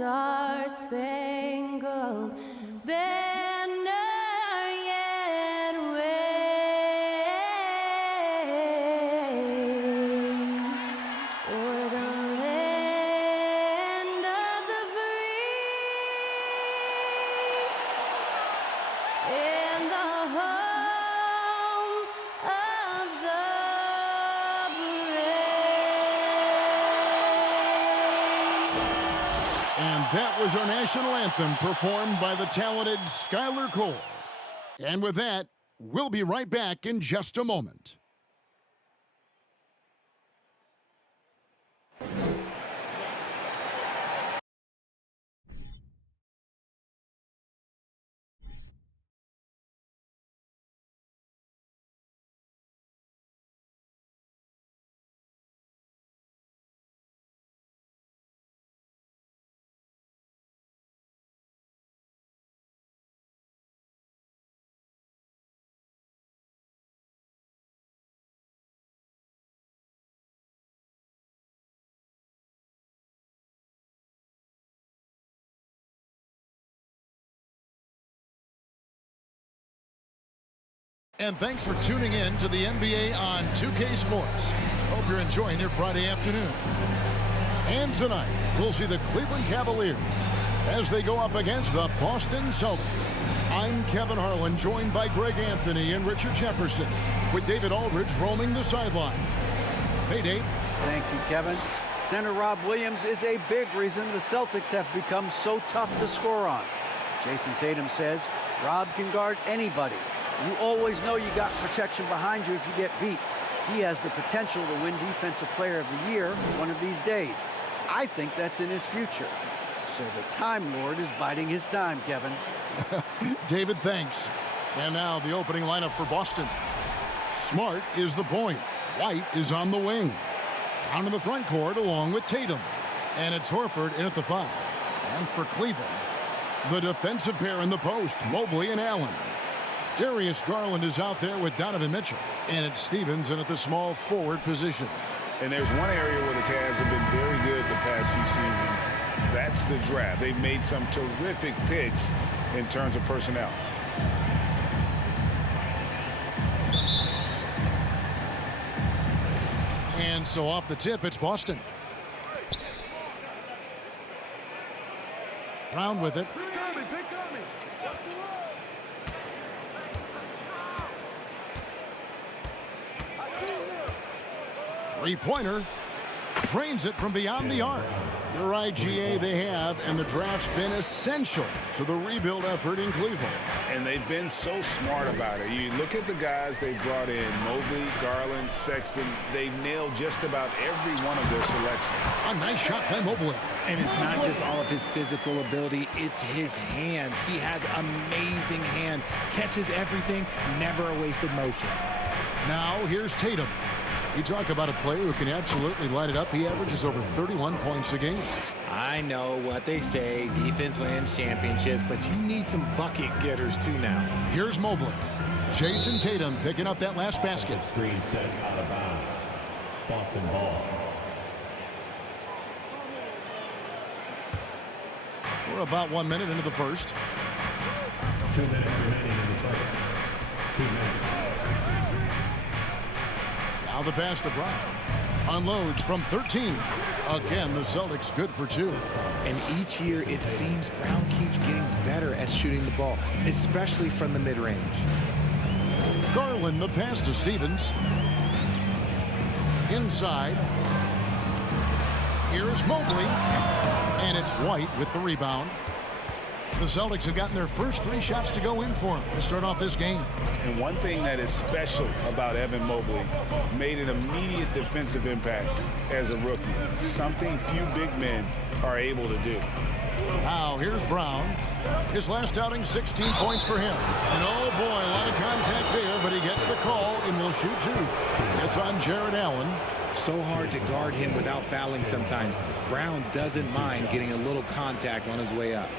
star-spangled banner yet wave o'er the land of the free and the home of the And that was our national anthem performed by the talented Skylar Cole. And with that, we'll be right back in just a moment. And thanks for tuning in to the NBA on 2K Sports. Hope you're enjoying your Friday afternoon. And tonight, we'll see the Cleveland Cavaliers as they go up against the Boston Celtics. I'm Kevin Harlan, joined by Greg Anthony and Richard Jefferson, with David Aldridge roaming the sideline. Hey, Dave. Thank you, Kevin. Center Rob Williams is a big reason the Celtics have become so tough to score on. Jason Tatum says Rob can guard anybody. You always know you got protection behind you if you get beat. He has the potential to win Defensive Player of the Year one of these days. I think that's in his future. So the Time Lord is biding his time, Kevin. David, thanks. And now the opening lineup for Boston. Smart is the point. White is on the wing. Down in the front court along with Tatum. And it's Horford in at the 5. And for Cleveland, the defensive pair in the post, Mobley and Allen. Darius Garland is out there with Donovan Mitchell. And it's Stevens in at the small forward position. And there's one area where the Cavs have been very good the past few seasons. That's the draft. They've made some terrific picks in terms of personnel. And so off the tip, it's Boston. Brown with it. Three-pointer. Drains it from beyond the arc. Their IGA they have, and the draft's been essential to the rebuild effort in Cleveland. And they've been so smart about it. You look at the guys they brought in, Mobley, Garland, Sexton. They've nailed just about every one of their selections. A nice shot by Mobley. And it's not just all of his physical ability, it's his hands. He has amazing hands. Catches everything, never a wasted motion. Now here's Tatum. You talk about a player who can absolutely light it up. He averages over 31 points a game. I know what they say, defense wins championships, but you need some bucket getters too now. Here's Mobley. Jason Tatum picking up that last basket. Screen set out of bounds. Boston ball. We're about 1 minute into the first. 2 minutes remaining in the first. 2 minutes. Now the pass to Brown. Unloads from 13. Again, the Celtics good for 2. And each year, it seems Brown keeps getting better at shooting the ball, especially from the mid-range. Garland, the pass to Stevens. Inside. Here's Mobley. And it's White with the rebound. The Celtics have gotten their first 3 shots to go in for him to start off this game. And one thing that is special about Evan Mobley, made an immediate defensive impact as a rookie. Something few big men are able to do. Now here's Brown. His last outing, 16 points for him. And oh boy, a lot of contact there, but he gets the call and will shoot 2. It's on Jared Allen. So hard to guard him without fouling sometimes. Brown doesn't mind getting a little contact on his way up.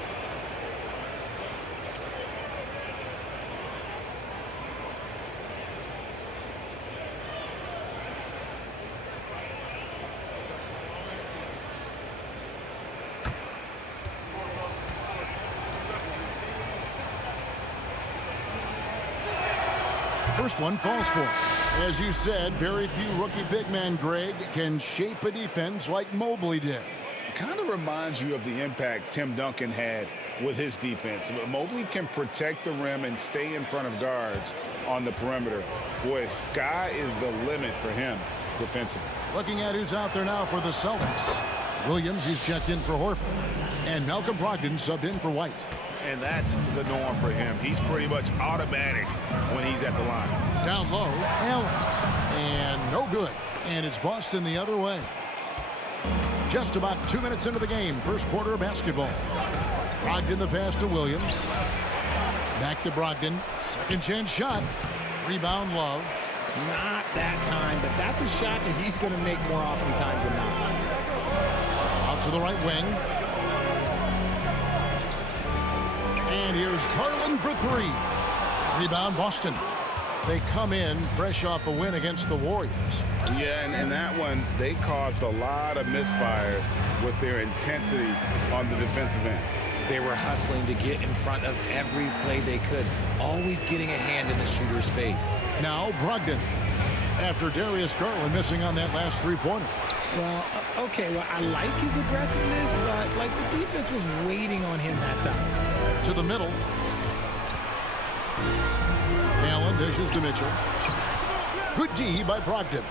first one falls for him. As you said, very few rookie big men, Greg, can shape a defense like Mobley did. Kind of reminds you of the impact Tim Duncan had with his defense. Mobley can protect the rim and stay in front of guards on the perimeter. Boy, sky is the limit for him defensively. Looking at who's out there now for the Celtics. Williams, he's checked in for Horford. And Malcolm Brogdon subbed in for White. And that's the norm for him. He's pretty much automatic when he's at the line. Down low, Allen. And no good. And it's Boston the other way. Just about 2 minutes into the game, first quarter of basketball. Brogdon the pass to Williams. Back to Brogdon. Second chance shot. Rebound, Love. Not that time, but that's a shot that he's going to make more oftentimes than not. Out to the right wing. And here's Garland for three. Rebound, Boston. They come in fresh off a win against the Warriors. Yeah, and that one, they caused a lot of misfires with their intensity on the defensive end. They were hustling to get in front of every play they could, always getting a hand in the shooter's face. Now Brogdon, after Darius Garland missing on that last three-pointer. Well, okay, well, I like his aggressiveness, but, like, the defense was waiting on him that time. To the middle. Allen dishes to Mitchell. Good D by Brogdon.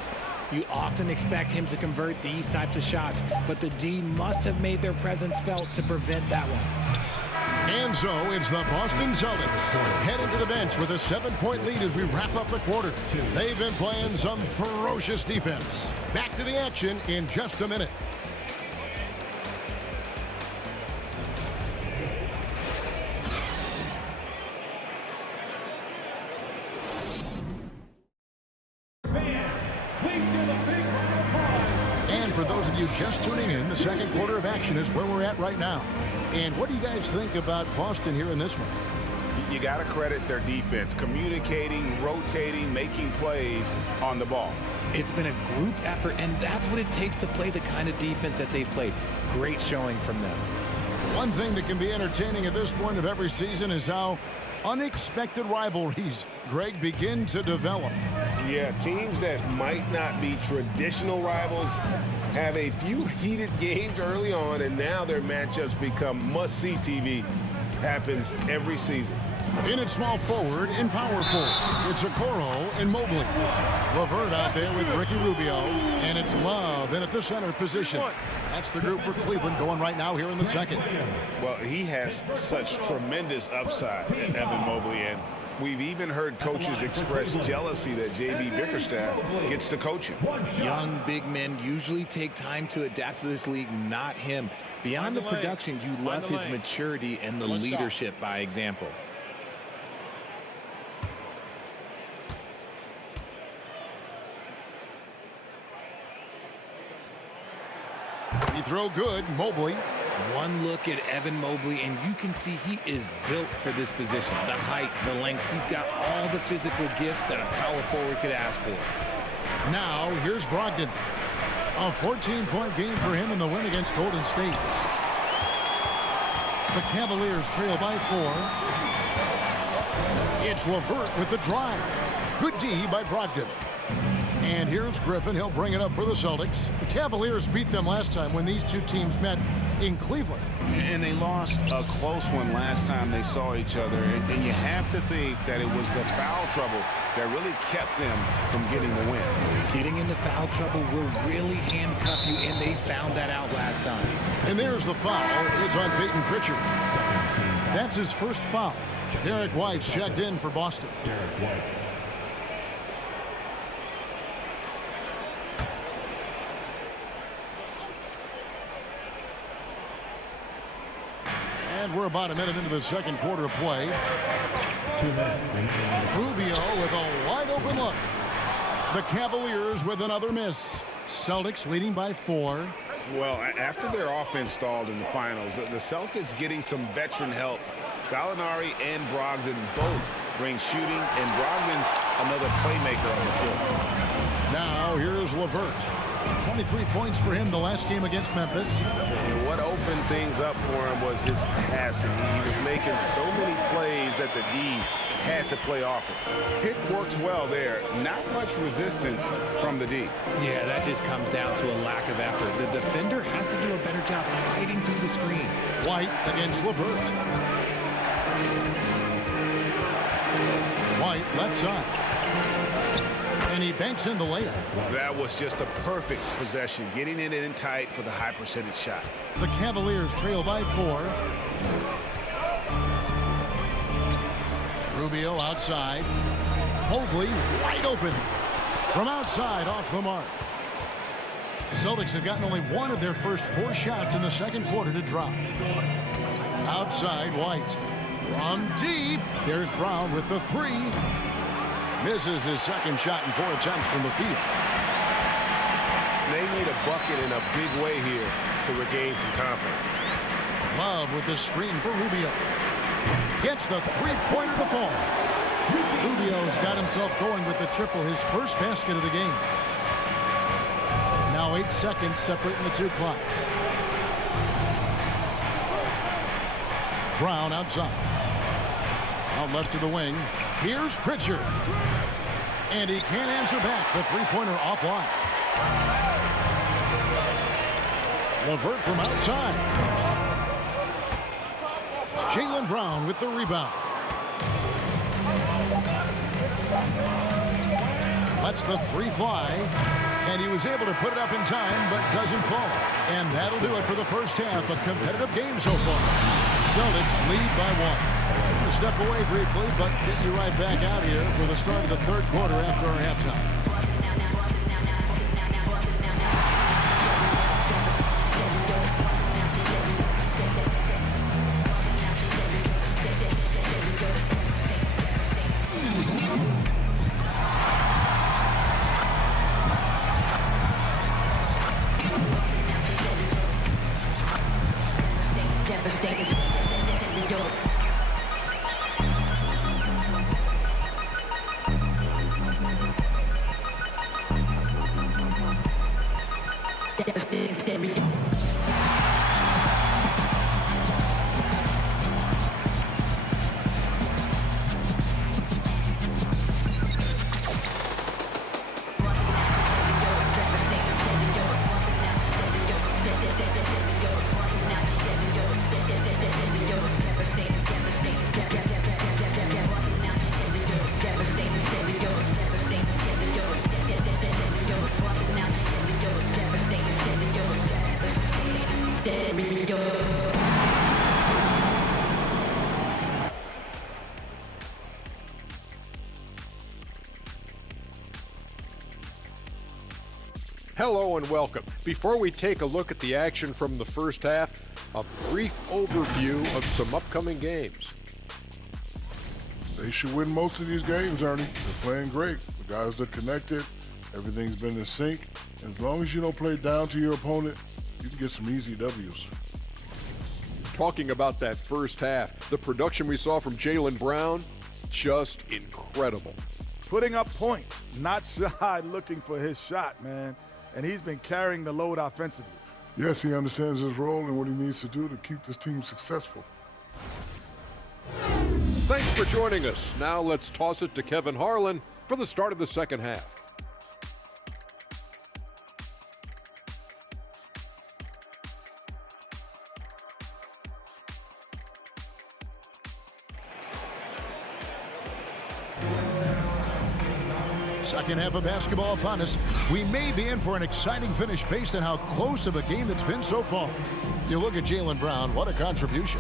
You often expect him to convert these types of shots, but the D must have made their presence felt to prevent that one. And so it's the Boston Celtics heading to the bench with a 7-point lead as we wrap up the quarter. They've been playing some ferocious defense. Back to the action in just a minute. And for those of you just tuning in, the second quarter of action is where we're at right now. And what do you guys think about Boston here in this one? You got to credit their defense, communicating, rotating, making plays on the ball. It's been a group effort, and that's what it takes to play the kind of defense that they've played. Great showing from them. One thing that can be entertaining at this point of every season is how unexpected rivalries, Greg, begin to develop. Yeah, teams that might not be traditional rivals have a few heated games early on, and now their matchups become must-see TV. Happens every season. In at small forward and power forward, it's Okoro and Mobley. LeVert out there with Ricky Rubio, and it's Love in at the center position. That's the group for Cleveland going right now here in the second. Well, he has such tremendous upside, Evan Mobley, and we've even heard coaches express jealousy that J.B. Bickerstaff gets to coach him. Young big men usually take time to adapt to this league, not him. Beyond the production, you love his maturity and the leadership by example. Free throw good, Mobley. One look at Evan Mobley, and you can see he is built for this position. The height, the length, he's got all the physical gifts that a power forward could ask for. Now, here's Brogdon. A 14-point game for him in the win against Golden State. The Cavaliers trail by 4. It's LeVert with the drive. Good D by Brogdon. And here's Griffin. He'll bring it up for the Celtics. The Cavaliers beat them last time when these two teams met in Cleveland. And they lost a close one last time they saw each other. And you have to think that it was the foul trouble that really kept them from getting the win. Getting into foul trouble will really handcuff you, and they found that out last time. And there's the foul. It's on Peyton Pritchard. That's his first foul. Derek White's checked in for Boston. Derek White. And we're about a minute into the second quarter of play. 2 minutes. Rubio with a wide open look. The Cavaliers with another miss. Celtics leading by 4. Well, after their offense stalled in the finals, the Celtics getting some veteran help. Gallinari and Brogdon both bring shooting, and Brogdon's another playmaker on the floor. Now here's LeVert. 23 points for him the last game against Memphis. And what opened things up for him was his passing. He was making so many plays that the D had to play off it. Pick works well there. Not much resistance from the D. Yeah, that just comes down to a lack of effort. The defender has to do a better job fighting through the screen. White against Levert. White left side. And he banks in the layup. That was just a perfect possession, getting it in tight for the high percentage shot. The Cavaliers trail by 4. Rubio outside. Mobley wide open. From outside, off the mark. Celtics have gotten only one of their first 4 shots in the second quarter to drop. Outside, White. From deep. There's Brown with the 3. Misses his second shot in 4 attempts from the field. They need a bucket in a big way here to regain some confidence. Love with the screen for Rubio. Gets the 3-pointer to fall. Rubio's got himself going with the triple, his first basket of the game. Now 8 seconds separating the 2 clocks. Brown outside. Out left to the wing. Here's Pritchard. And he can't answer back. The 3-pointer offline. Levert from outside. Jaylen Brown with the rebound. Lets the 3 fly. And he was able to put it up in time, but doesn't fall. And that'll do it for the first half. A competitive game so far. Celtics lead by 1. I'm going to step away briefly, but get you right back out here for the start of the third quarter after our halftime. Hello and welcome. Before we take a look at the action from the first half, a brief overview of some upcoming games. They should win most of these games, Ernie. They're playing great. The guys are connected. Everything's been in sync. As long as you don't play down to your opponent, you can get some easy W's. Talking about that first half, the production we saw from Jaylen Brown, just incredible. Putting up points, not shy looking for his shot, man. And he's been carrying the load offensively. Yes, he understands his role and what he needs to do to keep this team successful. Thanks for joining us. Now let's toss it to Kevin Harlan for the start of the second half. Second half of basketball upon us. We may be in for an exciting finish based on how close of a game it's been so far. You look at Jaylen Brown, what a contribution.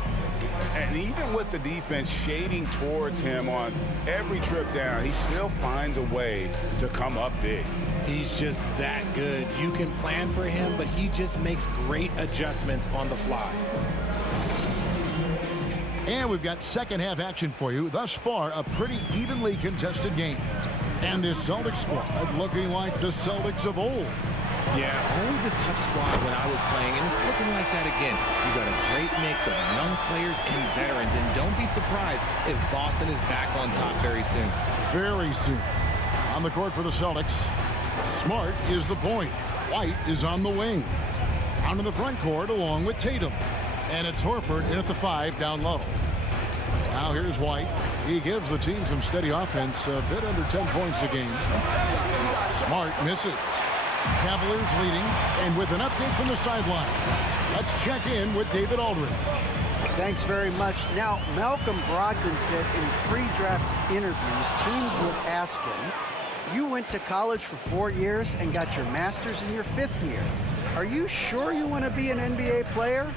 And even with the defense shading towards him on every trip down, he still finds a way to come up big. He's just that good. You can plan for him, but he just makes great adjustments on the fly. And we've got second half action for you. Thus far, a pretty evenly contested game. And this Celtics squad looking like the Celtics of old. Yeah, always a tough squad when I was playing, and it's looking like that again. You got a great mix of young players and veterans, and don't be surprised if Boston is back on top very soon. Very soon. On the court for the Celtics, Smart is the point. White is on the wing. Down in the front court along with Tatum. And it's Horford in at the 5 down low. Now here's White. He gives the team some steady offense, a bit under 10 points a game. Smart misses. Cavaliers leading, and with an update from the sideline, let's check in with David Aldridge. Thanks very much. Now, Malcolm Brogdon said in pre-draft interviews, teams would ask him, you went to college for 4 years and got your master's in your 5th year. Are you sure you want to be an NBA player?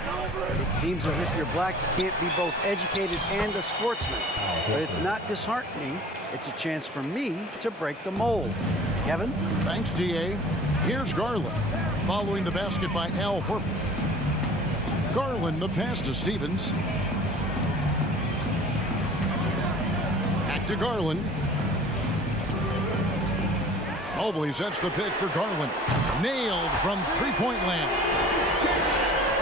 It seems as if you're black, you can't be both educated and a sportsman. But it's not disheartening. It's a chance for me to break the mold. Kevin? Thanks, D.A. Here's Garland, following the basket by Al Horford. Garland, the pass to Stevens. Back to Garland. Mobley sets the pick for Garland. Nailed from three-point land.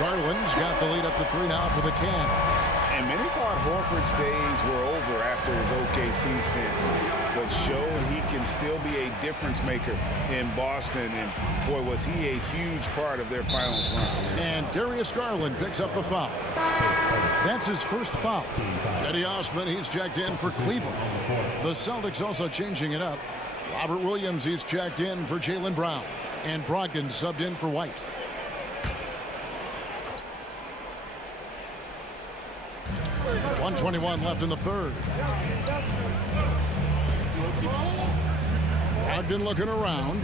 Garland's got the lead up to 3 now for the Cavs. And many thought Horford's days were over after his OKC stint, but showed he can still be a difference maker in Boston. And boy, was he a huge part of their finals run. And Darius Garland picks up the foul. That's his first foul. Cedi Osman, he's checked in for Cleveland. The Celtics also changing it up. Robert Williams, he's checked in for Jaylen Brown. And Brogdon subbed in for White. .121 left in the third. Brogdon looking around.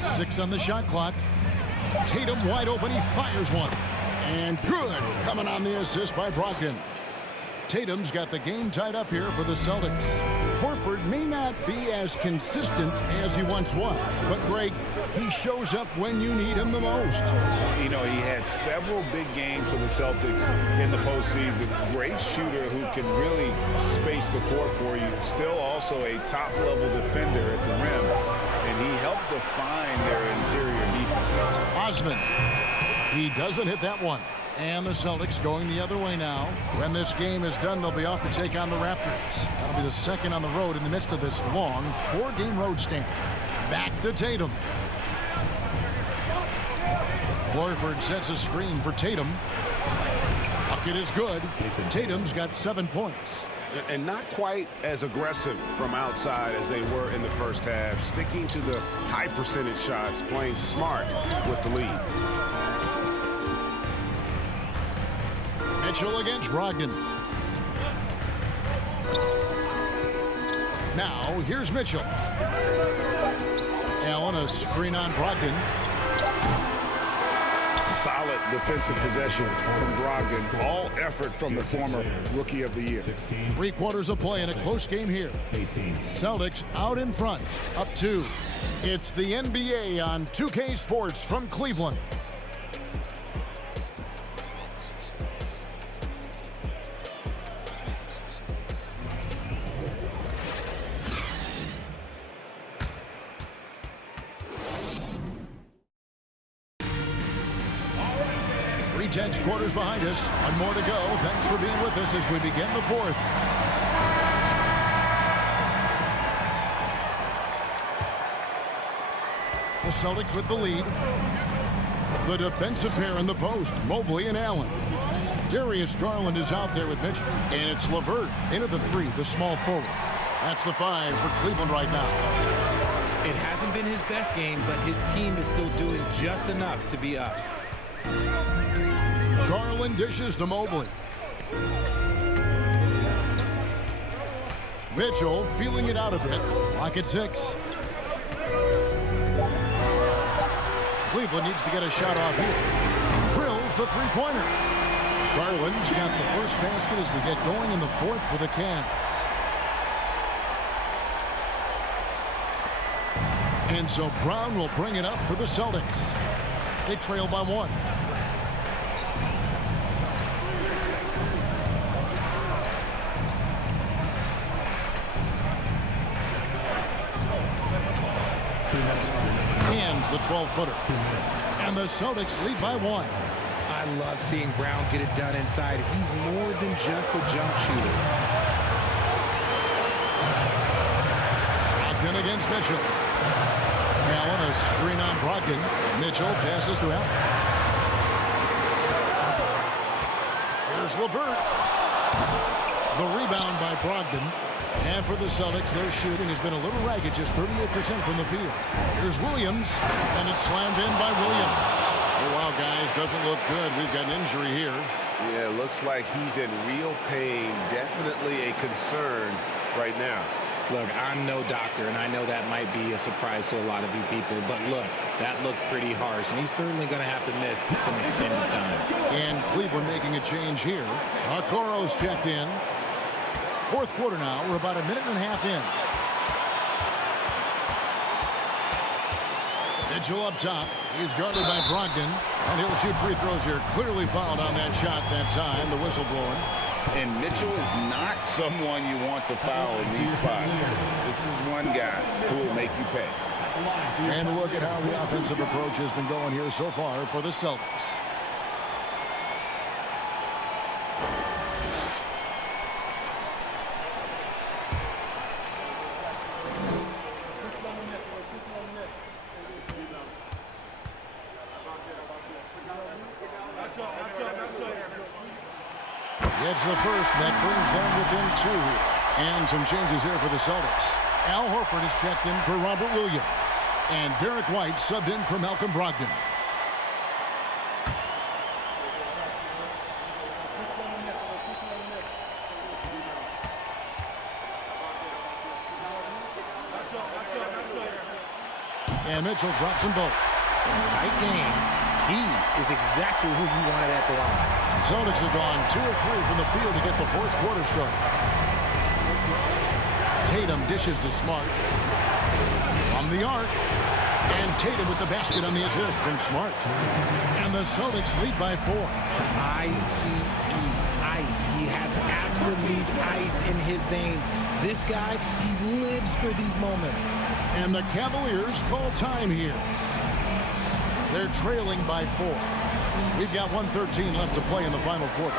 6 on the shot clock. Tatum wide open. He fires one. And good. Coming on the assist by Brogdon. Tatum's got the game tied up here for the Celtics. Horford may not be as consistent as he once was, but Greg, he shows up when you need him the most. You know, he had several big games for the Celtics in the postseason. Great shooter who can really space the court for you. Still also a top-level defender at the rim, and he helped define their interior defense. Osman, he doesn't hit that one. And the Celtics going the other way now. When this game is done, they'll be off to take on the Raptors. That'll be the second on the road in the midst of this long 4-game road stand. Back to Tatum. Horford sets a screen for Tatum. Bucket is good. Tatum's got 7 points. And not quite as aggressive from outside as they were in the first half. Sticking to the high percentage shots, playing smart with the lead. Mitchell against Brogdon. Now, here's Mitchell. Allen, a screen on Brogdon. Solid defensive possession from Brogdon. All effort from the former Rookie of the Year. 3 quarters of play in a close game here. Celtics out in front, up 2. It's the NBA on 2K Sports from Cleveland. Tense quarters behind us. 1 more to go. Thanks for being with us as we begin the 4th. The Celtics with the lead. The defensive pair in the post, Mobley and Allen. Darius Garland is out there with Mitchell. And it's LeVert into the 3, the small forward. That's the 5 for Cleveland right now. It hasn't been his best game, but his team is still doing just enough to be up. Garland dishes to Mobley. Mitchell feeling it out a bit. Clock at 6. Cleveland needs to get a shot off here. Drills the 3-pointer. Garland's got the first basket as we get going in the 4th for the Cavs. And so Brown will bring it up for the Celtics. They trail by 1. Hands the 12-footer. And the Celtics lead by 1. I love seeing Brown get it done inside. He's more than just a jump shooter. Brogdon against Mitchell. Allen, a screen on Brogdon. Mitchell passes to Allen. Here's LeVert. The rebound by Brogdon. And for the Celtics, their shooting has been a little ragged, just 38% from the field. Here's Williams, and it's slammed in by Williams. Oh, wow, guys, doesn't look good. We've got an injury here. Yeah, looks like he's in real pain. Definitely a concern right now. Look, I'm no doctor, and I know that might be a surprise to a lot of you people, but look, that looked pretty harsh, and he's certainly going to have to miss some extended time. And Cleveland making a change here. Okoro's checked in. Fourth quarter now. We're about a minute and a half in. Mitchell up top. He's guarded by Brogdon, and he'll shoot free throws here. Clearly fouled on that shot that time. The whistle blowing. And Mitchell is not someone you want to foul in these spots. This is one guy who will make you pay. And a look at how the offensive approach has been going here so far for the Celtics. It's the first that brings them within 2 here. And some changes here for the Celtics. Al Horford is checked in for Robert Williams. And Derek White subbed in for Malcolm Brogdon. And Mitchell drops them both. In a tight game, he is exactly who you wanted at the line. The Celtics have gone 2 of 3 from the field to get the fourth quarter started. Tatum dishes to Smart. From the arc. And Tatum with the basket on the assist from Smart. And the Celtics lead by 4. I-C-E, ice. He has absolute ice in his veins. This guy, he lives for these moments. And the Cavaliers call time here. They're trailing by 4. We've got 1:13 left to play in the final quarter.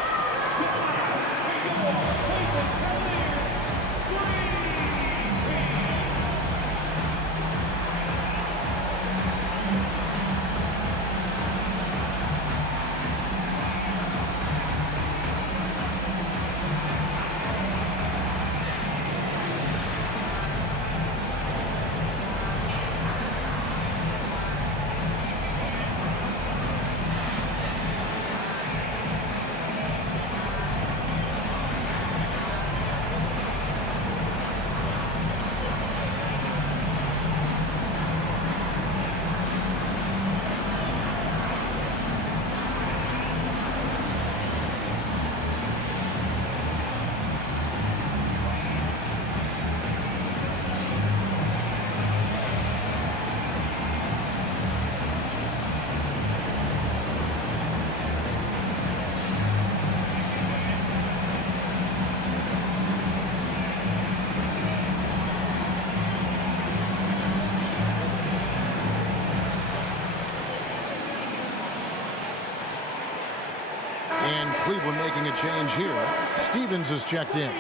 And Cleveland making a change here. Stevens is checked in.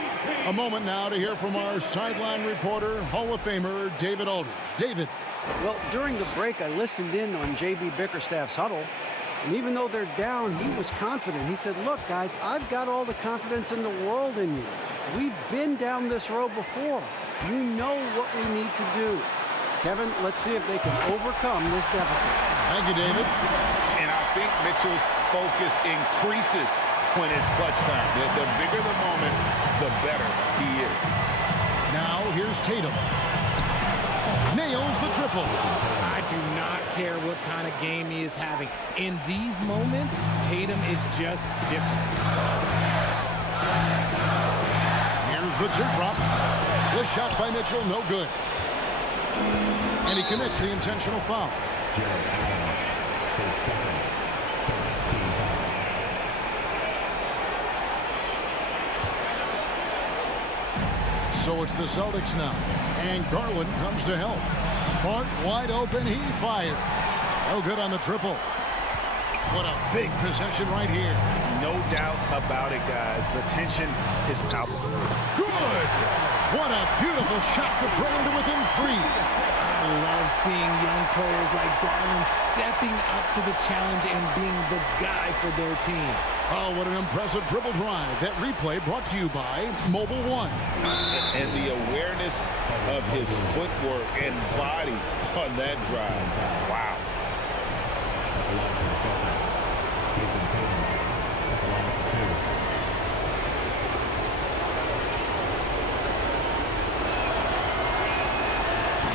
A moment now to hear from our sideline reporter, Hall of Famer David Aldridge. David. Well, during the break, I listened in on J.B. Bickerstaff's huddle. And even though they're down, he was confident. He said, look, guys, I've got all the confidence in the world in you. We've been down this road before. You know what we need to do. Kevin, let's see if they can overcome this deficit. Thank you, David. And I think Mitchell's focus increases when it's clutch time. The bigger the moment, the better he is. Now here's Tatum. Nails the triple. I do not care what kind of game he is having. In these moments, Tatum is just different. Here's the teardrop. The shot by Mitchell, no good. And he commits the intentional foul. So it's the Celtics now. And Garland comes to help. Smart, wide open, he fires. No good on the triple. What a big possession right here. No doubt about it, guys. The tension is palpable. Good! What a beautiful shot to bring him to within 3. I love seeing young players like Garland stepping up to the challenge and being the guy for their team. Oh, what an impressive dribble drive. That replay brought to you by Mobile One. And the awareness of his footwork and body on that drive. Wow. At the line for the Celtics, Jason Tatum. At the line for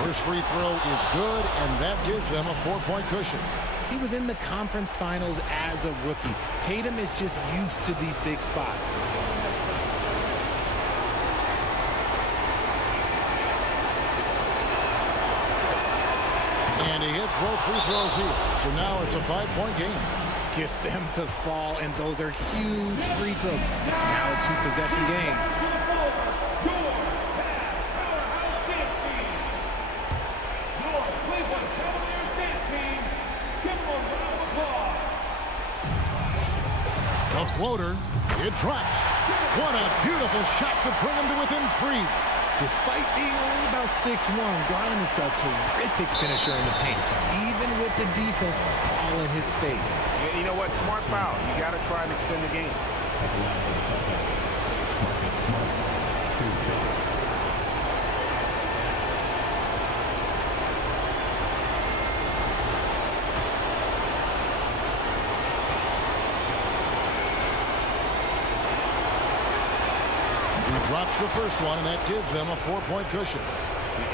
2. First free throw is good, and that gives them a 4-point cushion. He was in the conference finals as a rookie. Tatum is just used to these big spots. And he hits both free throws here. So now it's a 5-point game. Gets them to fall, and those are huge free throws. It's now a 2-possession game. The floater, it drops. What a beautiful shot to bring him to within 3. Despite being only about 6'1", Garland is a terrific finisher in the paint, even with the defense all in his space. You know what? Smart foul. You got to try and extend the game. At the line for the Celtics, Marcus Smart. 2 shots. Drops the first one, and that gives them a 4-point cushion.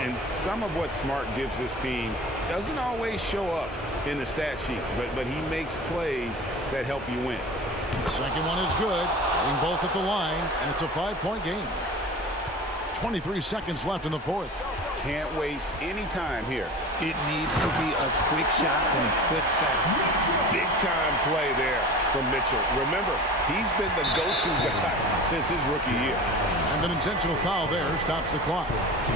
And some of what Smart gives this team doesn't always show up in the stat sheet, but he makes plays that help you win. The second one is good, hitting both at the line, and it's a 5-point game. 23 seconds left in the fourth. Can't waste any time here. It needs to be a quick shot and a quick foul. Big time play there from Mitchell. Remember, he's been the go-to guy since his rookie year. And an intentional foul there stops the clock.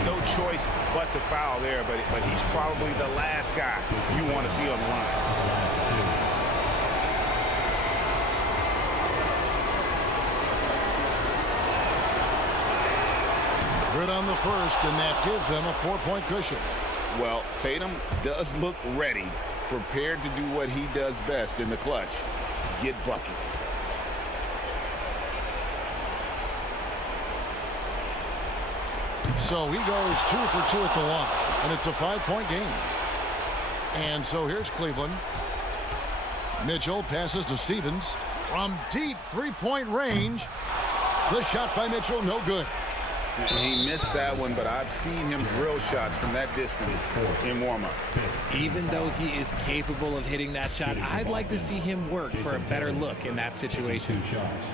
No choice but to foul there, but he's probably the last guy you want to see on the line. Good on the first, and that gives them a 4-point cushion. Well, Tatum does look ready, prepared to do what he does best in the clutch, get buckets. So he goes 2 for 2 at the line, and it's a 5-point game. And so here's Cleveland. Mitchell passes to Stevens from deep 3-point range. The shot by Mitchell, no good. He missed that one, but I've seen him drill shots from that distance in warm-up. Even though he is capable of hitting that shot, I'd like to see him work for a better look in that situation. 2 shots.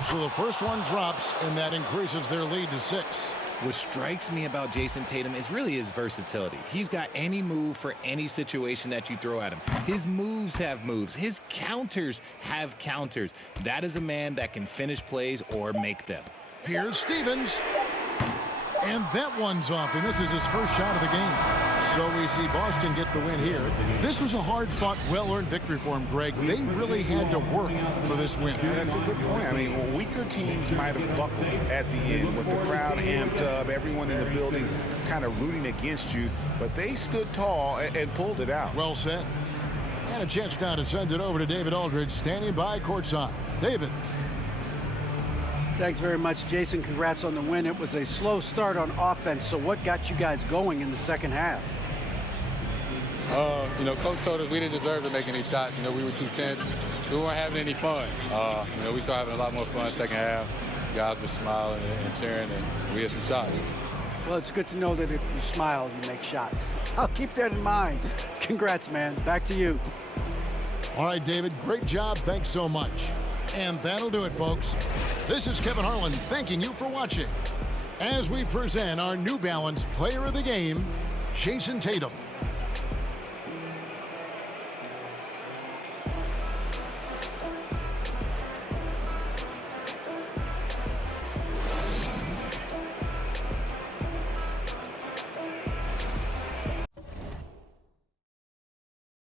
So the first one drops, and that increases their lead to 6. What strikes me about Jason Tatum is really his versatility. He's got any move for any situation that you throw at him. His moves have moves. His counters have counters. That is a man that can finish plays or make them. Here's Stevens. And that one's off, and this is his first shot of the game. So we see Boston get the win here. This was a hard-fought, well-earned victory for him, Greg. They really had to work for this win. That's a good point. I mean, weaker teams might have buckled at the end with the crowd amped up, everyone in the building kind of rooting against you, but they stood tall and pulled it out. Well said. And a chance now to send it over to David Aldridge, standing by courtside. David. Thanks very much, Jason. Congrats on the win. It was a slow start on offense, so what got you guys going in the second half? You know, Coach told us we didn't deserve to make any shots. You know, we were too tense. We weren't having any fun. You know, we started having a lot more fun second half. Guys were smiling and cheering, and we had some shots. Well, it's good to know that if you smile, you make shots. I'll keep that in mind. Congrats, man. Back to you. All right, David, great job. Thanks so much. And that'll do it, folks. This is Kevin Harlan thanking you for watching as we present our New Balance Player of the Game, Jason Tatum.